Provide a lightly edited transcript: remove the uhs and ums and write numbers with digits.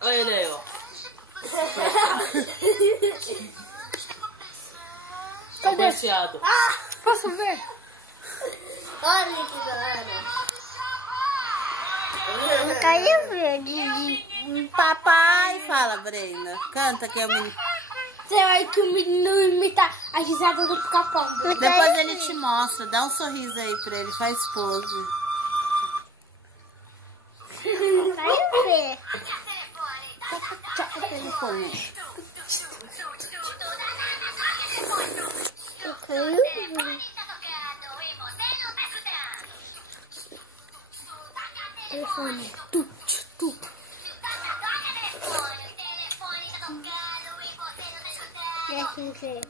Olha ele aí, ó. Cadê? Posso ver? Olha que da hora. Caiu verde. Papai, fala, Brenda. Canta que é o menino. Você vai que o menino imita a risada do Pica-Pau. Depois ele te mostra. Dá um sorriso aí pra ele. Faz pose. Caiu verde. O telefone. Caiu verde. Telefone. É assim que